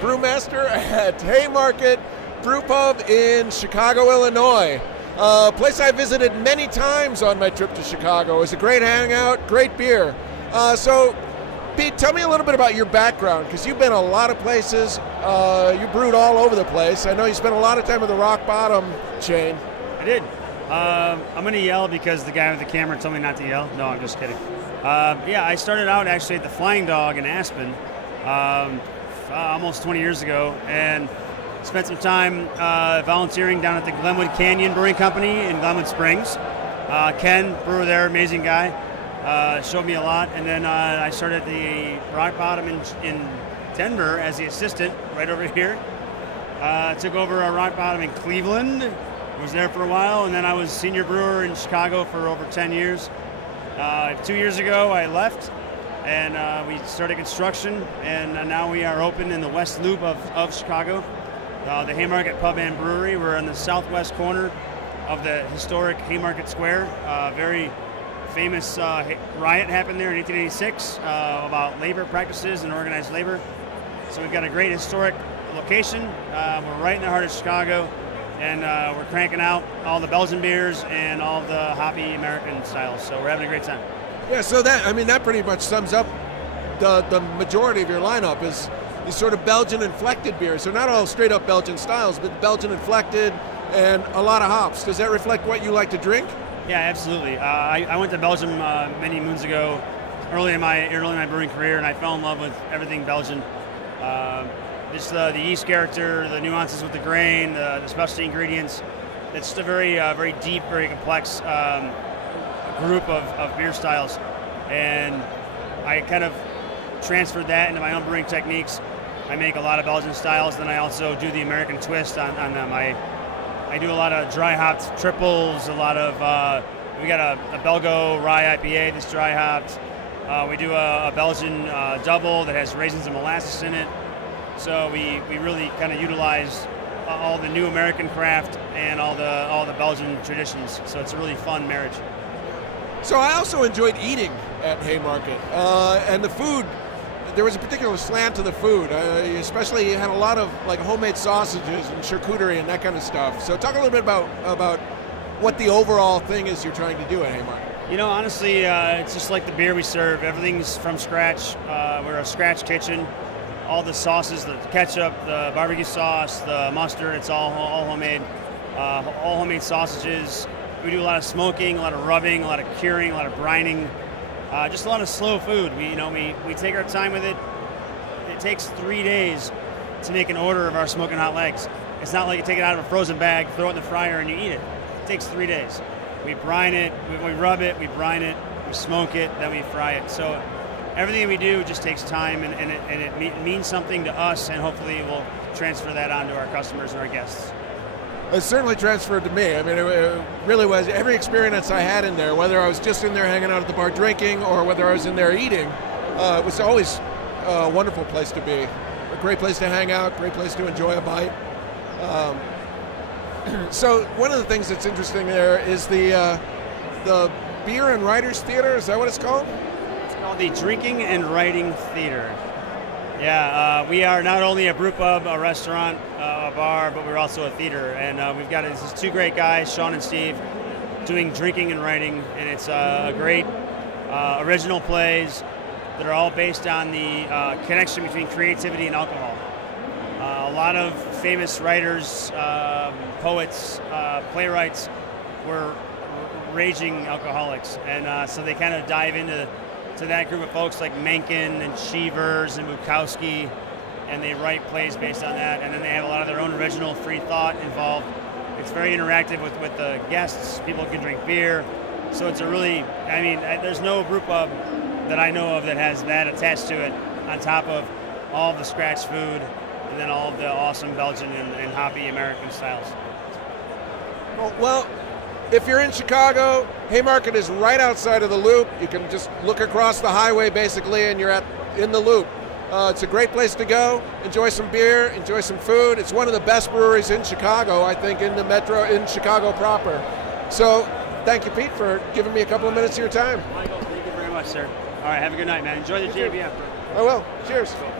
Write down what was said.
Brewmaster at Haymarket Brew Pub in Chicago, Illinois. A place I visited many times on my trip to Chicago. It was a great hangout, great beer. So, Pete, tell me a little bit about your background, because you've been a lot of places. You brewed all over the place. I know you spent a lot of time with the Rock Bottom chain. I did. I'm going to yell because the guy with the camera told me not to yell. No, I'm just kidding. Yeah, I started out actually at the Flying Dog in Aspen almost 20 years ago, and spent some time volunteering down at the Glenwood Canyon Brewing Company in Glenwood Springs. Ken, brewer there, amazing guy, showed me a lot. And then I started at the Rock Bottom in Denver as the assistant, right over here. Took over a Rock Bottom in Cleveland, was there for a while, and then I was senior brewer in Chicago for over 10 years. 2 years ago I left, and we started construction, and now we are open in the West Loop of Chicago. The Haymarket Pub and Brewery. We're on the southwest corner of the historic Haymarket Square. Very famous riot happened there in 1886 about labor practices and organized labor. So we've got a great historic location. We're right in the heart of Chicago, and we're cranking out all the Belgian beers and all the hoppy American styles. So we're having a great time. Yeah, so that pretty much sums up the majority of your lineup is these sort of Belgian-inflected beers. They're not all straight-up Belgian styles, but Belgian-inflected and a lot of hops. Does that reflect what you like to drink? Yeah, absolutely. I went to Belgium many moons ago, early in my brewing career, and I fell in love with everything Belgian. Just the yeast character, the nuances with the grain, the specialty ingredients. It's just a very deep, very complex group of beer styles, and I kind of transferred that into my own brewing techniques. I make a lot of Belgian styles, then I also do the American twist on them. I do a lot of dry hopped triples, a lot of, we got a Belgo rye IPA that's dry hopped. We do a Belgian double that has raisins and molasses in it. So we really kind of utilize all the new American craft and all the Belgian traditions. So it's a really fun marriage. So I also enjoyed eating at Haymarket, and the food. There was a particular slant to the food, especially you had a lot of like homemade sausages and charcuterie and that kind of stuff. So talk a little bit about what the overall thing is you're trying to do at Haymarket. You know, honestly, it's just like the beer we serve. Everything's from scratch. We're a scratch kitchen. All the sauces, the ketchup, the barbecue sauce, the mustard, it's all homemade. All homemade sausages. We do a lot of smoking, a lot of rubbing, a lot of curing, a lot of brining. Just a lot of slow food. We take our time with it. It takes 3 days to make an order of our smoking hot legs. It's not like you take it out of a frozen bag, throw it in the fryer, and you eat it. It takes 3 days. We brine it, we rub it, we brine it, we smoke it, then we fry it. So everything we do just takes time, and it means something to us, and hopefully we'll transfer that on to our customers and our guests. It certainly transferred to me. I mean, it really was. Every experience I had in there, whether I was just in there hanging out at the bar drinking or whether I was in there eating, it was always a wonderful place to be. A great place to hang out, great place to enjoy a bite. So one of the things that's interesting there is the Beer and Writers Theater. Is that what it's called? It's called the Drinking and Writing Theater. Yeah, we are not only a brew pub, a restaurant, a bar, but we're also a theater. And we've got these two great guys, Sean and Steve, doing drinking and writing. And it's a great original plays that are all based on the connection between creativity and alcohol. A lot of famous writers, poets, playwrights were raging alcoholics. And so they kind of dive into that group of folks like Mencken and Cheevers and Bukowski, and they write plays based on that, and then they have a lot of their own original free thought involved. It's very interactive with the guests. People can drink beer, so it's a really, I mean, there's no brew pub that I know of that has that attached to it, on top of all the scratch food, and then all of the awesome Belgian and hoppy American styles. Well, if you're in Chicago, Haymarket is right outside of the Loop. You can just look across the highway, basically, and you're in the Loop. It's a great place to go. Enjoy some beer, enjoy some food. It's one of the best breweries in Chicago, I think, in the metro, in Chicago proper. So, thank you, Pete, for giving me a couple of minutes of your time. Michael, thank you very much, sir. All right, have a good night, man. Enjoy the GABF. I will. Cheers. Cool.